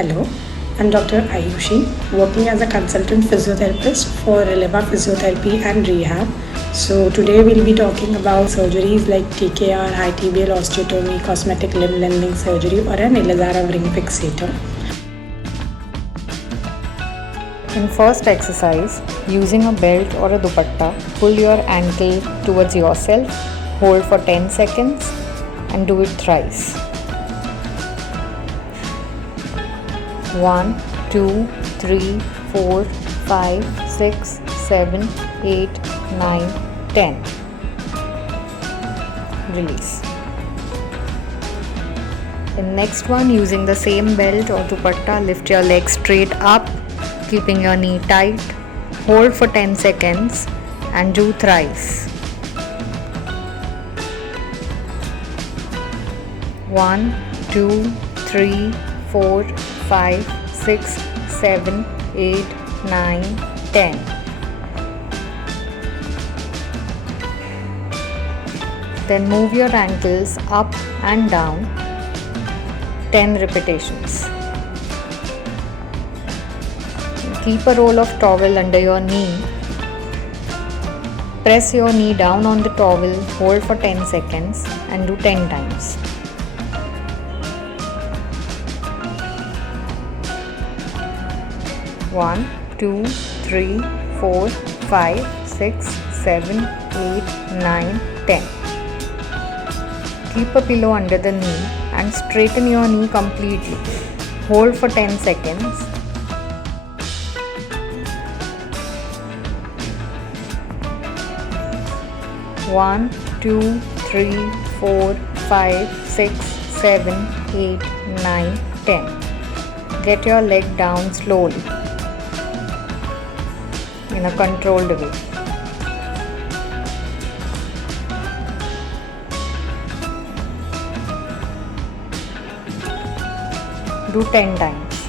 Hello, I'm Dr. Ayushi, working as a consultant physiotherapist for ReLiva Physiotherapy and Rehab. So today we'll be talking about surgeries like TKR, high tibial osteotomy, cosmetic limb lengthening surgery or an Ilizarov ring fixator. In first exercise, using a belt or a dupatta, pull your ankle towards yourself, hold for 10 seconds and do it thrice. 1, 2, 3, 4, 5, 6, 7, 8, 9, 10. Release. In next one, using the same belt or dupatta, lift your leg straight up, keeping your knee tight. Hold for 10 seconds and do thrice. 1, 2, 3, 4, 5, 6, 7, 8, 9, 10. Then move your ankles up and down 10 repetitions. Keep a roll of towel under your knee. Press your knee down on the towel, hold for 10 seconds and do 10 times. One, 2, 3, 4, 5, 6, 7, 8, 9, 10. Keep a pillow under the knee and straighten your knee completely. Hold for 10 seconds. One, 2, 3, 4, 5, 6, 7, 8, 9, 10. Get your leg down slowly in a controlled way. Do 10 times.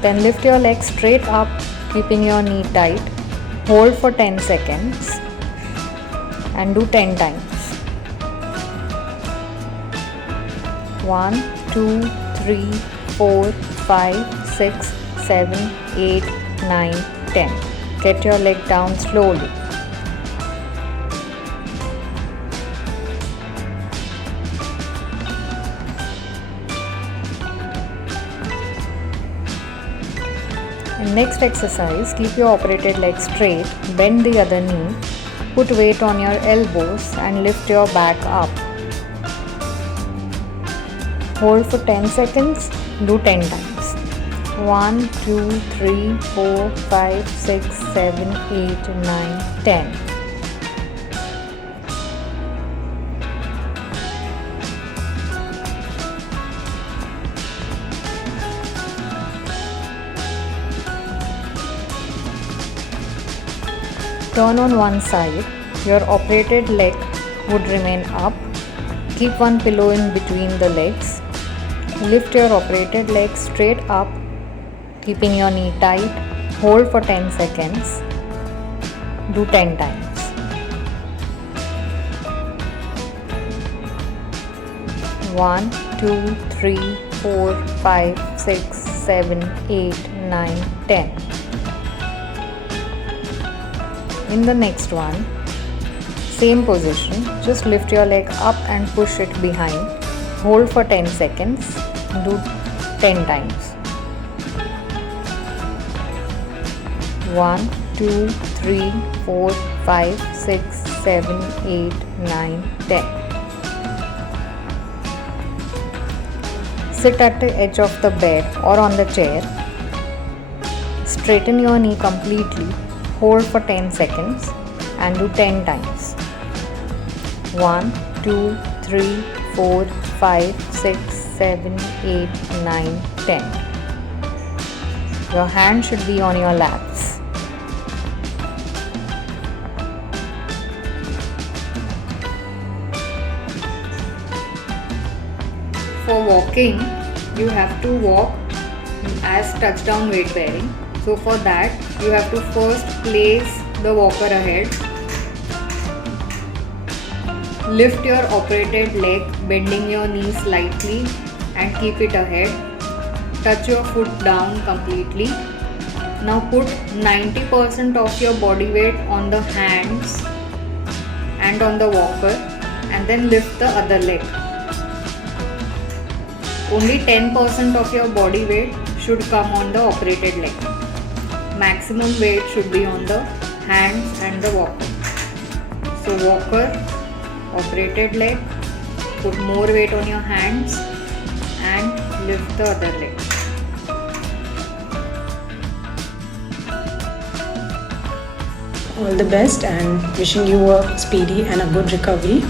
Then lift your leg straight up, keeping your knee tight. Hold for 10 seconds and do 10 times. 1, 2, 3, 4, 5, 6, 7, 8, 9, 10. Get your leg down slowly. In next exercise, keep your operated leg straight, bend the other knee, put weight on your elbows and lift your back up. Hold for 10 seconds, do 10 times. 1, 2, 3, 4, 5, 6, 7, 8, 9, 10. Turn on one side, your operated leg would remain up. Keep one pillow in between the legs. Lift your operated leg straight up, keeping your knee tight. Hold for 10 seconds. Do 10 times. 1, 2, 3, 4, 5, 6, 7, 8, 9, 10. In the next one, same position, just lift your leg up and push it behind. Hold for 10 seconds, do 10 times. 1, 2, 3, 4, 5, 6, 7, 8, 9, 10. Sit at the edge of the bed or on the chair. Straighten your knee completely. Hold for 10 seconds and do 10 times. 1, 2, 3, 4, 5, 6, 7, 8, 9, 10. Your hand should be on your laps. For walking, you have to walk as touchdown weight bearing. So for that, you have to first place the walker ahead. Lift your operated leg, bending your knee slightly and keep it ahead. touch your foot down completely. Now put 90% of your body weight on the hands and on the walker, and then lift the other leg. Only 10% of your body weight should come on the operated leg. Maximum weight should be on the hands and the walker. So walker, operated leg, put more weight on your hands and lift the other leg. All the best and wishing you a speedy and a good recovery.